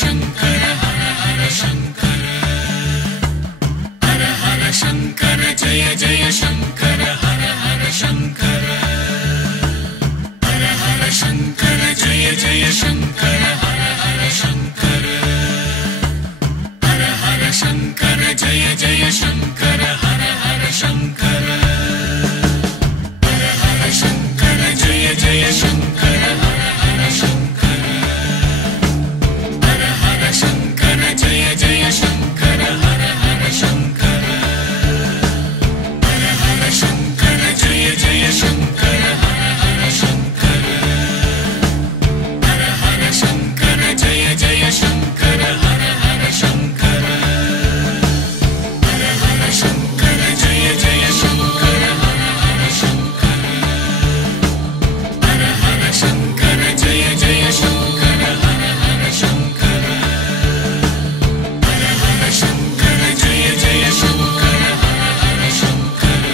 शङ्कर हर हर शङ्कर हर हर शङ्कर जय जय शङ्कर हर हर शङ्कर हर हर शङ्कर जय जय शङ्कर हर हर शङ्कर हर हर शङ्कर जय जय शङ्कर हर हर शङ्कर हर हर शङ्कर जय जय शङ्कर हर हर शङ्कर हर हर शङ्कर जय जय शङ्कर हर हर शङ्कर हर हर शङ्कर जय जय शङ्कर हर हर शङ्कर हर हर शङ्कर जय जय शङ्कर हर हर शङ्कर हर हर शङ्कर जय जय शङ्कर हर हर शङ्कर हर हर शङ्कर जय जय शङ्कर हर हर शङ्कर हर हर शङ्कर जय जय शङ्कर हर हर शङ्कर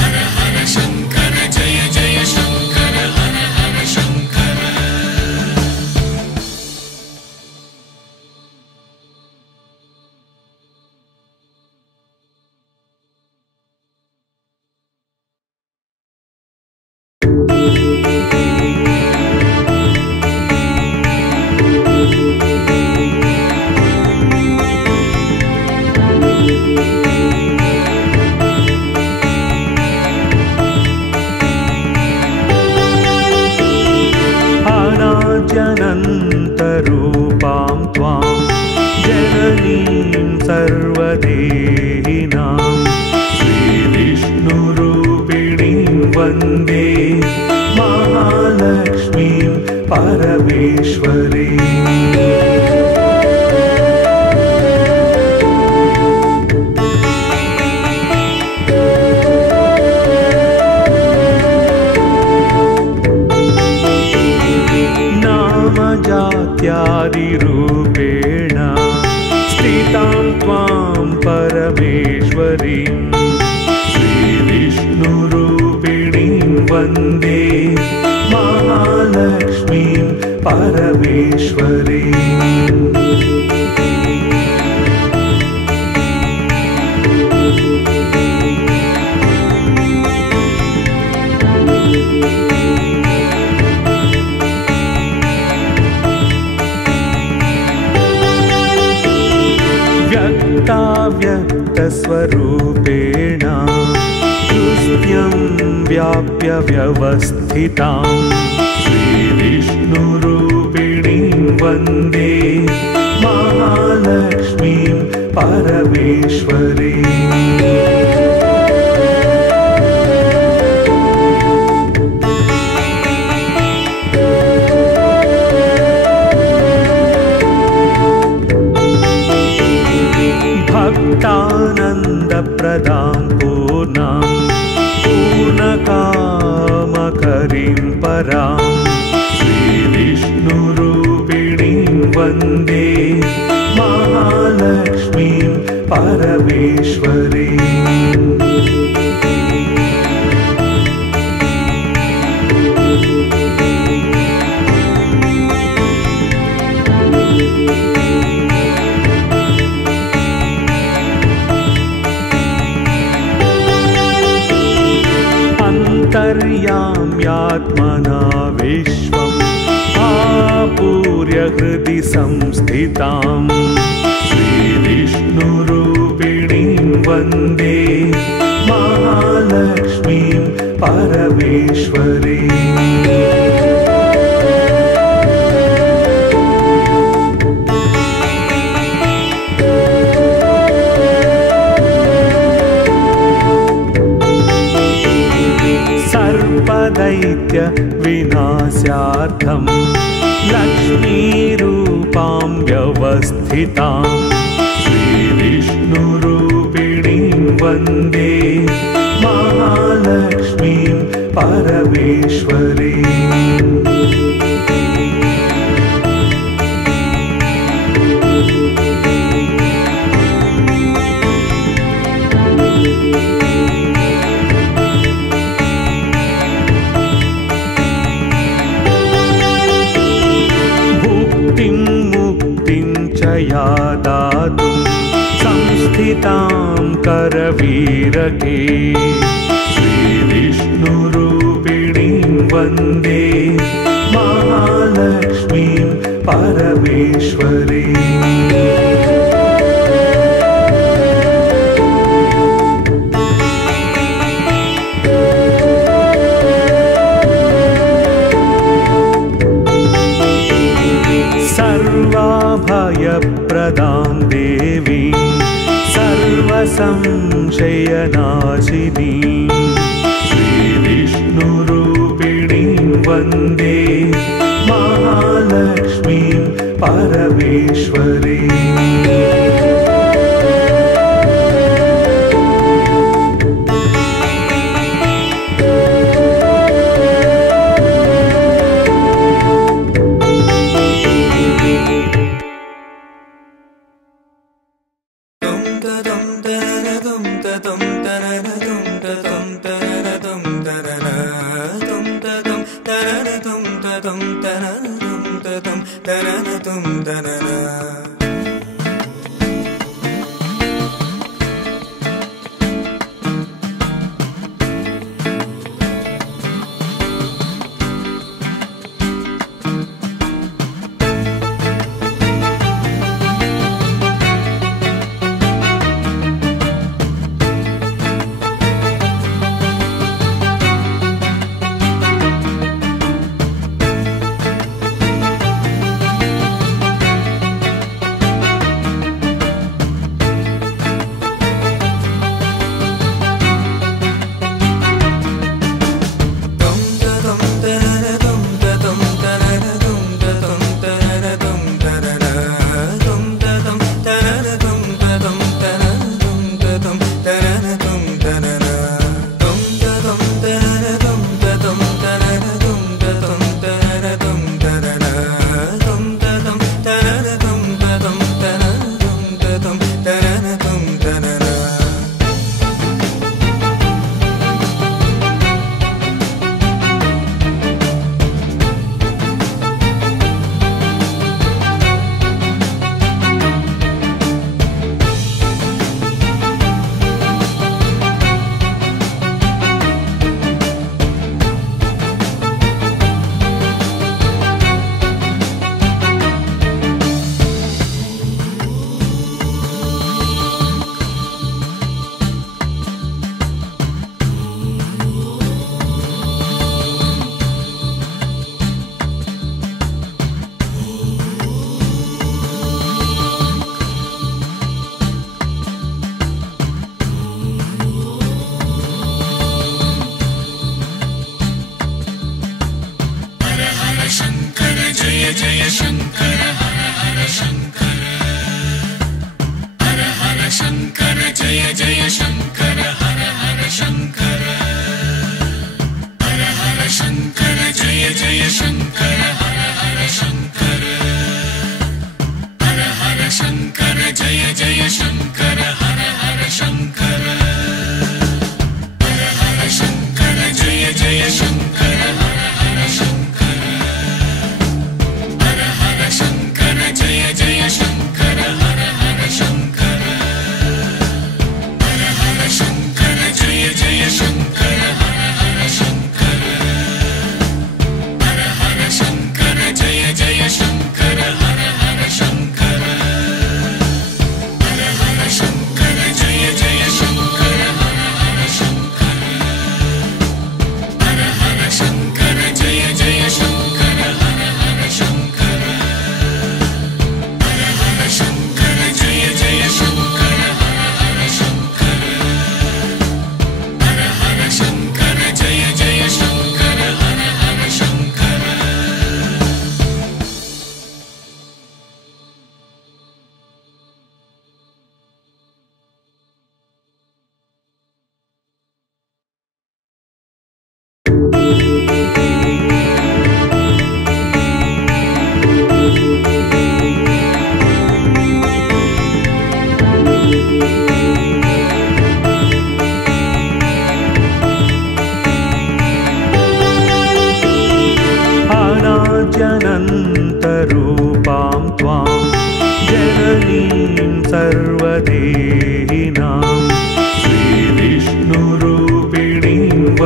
हर हर शङ्कर जय जय शङ्कर हर हर शङ्कर अनाद्यनन्तरूपां त्वां जननीं सर्वदेहिनां श्रीविष्णुरूपिणीं वन्दे महालक्ष्मीं परमेश्वरीम् जात्यादिरूपेण स्थितां त्वां परमेश्वरीं श्रीविष्णुरूपिणीं वन्दे महालक्ष्मीं परमेश्वरीम् व्यक्तस्वरूपेण हृद्यं व्याप्य व्यवस्थितां श्रीविष्णुरूपिणीं वन्दे महालक्ष्मीं परमेश्वरीम् भक्तानन्दप्रदां पूर्णां पूर्णकामकरीं परां श्रीविष्णुरूपिणीं वन्दे महालक्ष्मीं परमेश्वरीम् अन्तर्याम्यात्मना विश्वम् आपूर्य हृदि संस्थितां श्रीविष्णुरूपिणीं वन्दे महालक्ष्मीं परमेश्वरीम् सर्वदैत्य विनाशार्थं लक्ष्मीरूपां व्यवस्थितां श्रीविष्णुरूपिणीं वन्दे महालक्ष्मीं परमेश्वरीम् भुक्तिं पीतां करवीरके श्रीविष्णुरूपिणीं वन्दे महालक्ष्मीं परमेश्वरीम् सर्वाभयप्रदां देवीं सर्वसंशयनाशिनीं श्रीविष्णुरूपिणीं वन्दे महालक्ष्मीं परमेश्वरीम्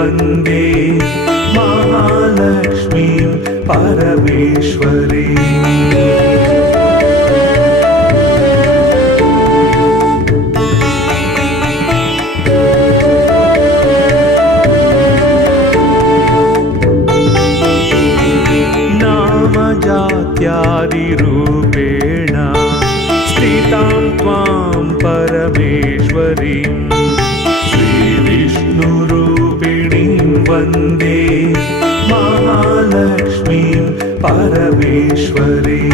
वन्दे महालक्ष्मीं परमेश्वरीम् जात्यादिरूपेण स्थितां त्वां परमेश्वरीं श्रीविष्णुरूपिणीं वन्दे महालक्ष्मीं परमेश्वरीम्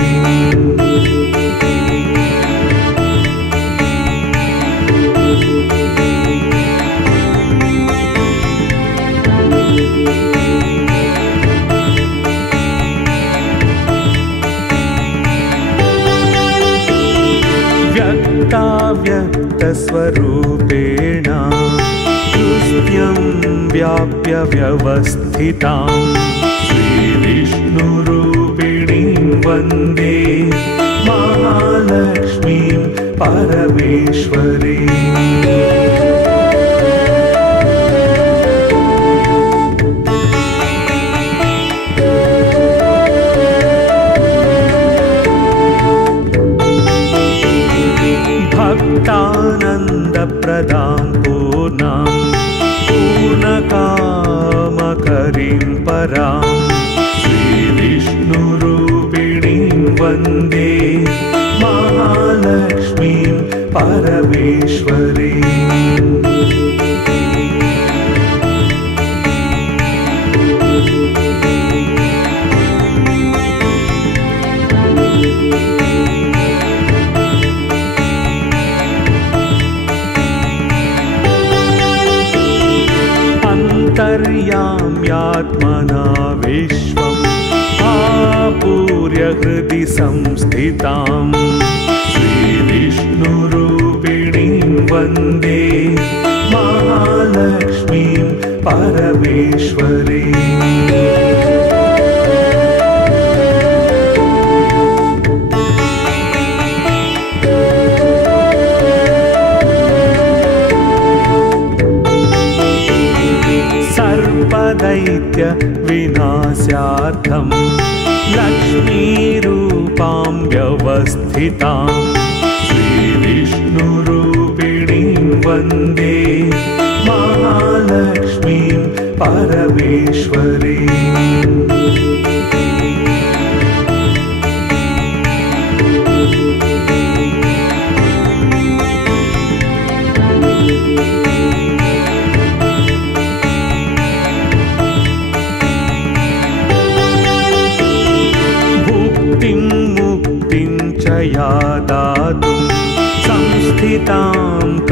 व्यक्तस्वरूपेण हृद्यं व्याप्य व्यवस्थितां श्रीविष्णुरूपिणीं वन्दे महालक्ष्मीं परमेश्वरीम् भक्तानन्दप्रदां पूर्णां पूर्णकामकरीं परां श्रीविष्णुरूपिणीं वन्दे महालक्ष्मीं परमेश्वरीम् अन्तर्याम्यात्मना विश्वम् आपूर्य हृदि संस्थितां श्रीविष्णुरूपिणीं वन्दे महालक्ष्मीं परमेश्वरीम् सर्वदैत्य विनाशार्थं लक्ष्मीरूपां व्यवस्थितां श्रीविष्णुरूपिणीं वन्दे महालक्ष्मीं परमेश्वरीम् मुक्तिं च या दातुं संस्थितां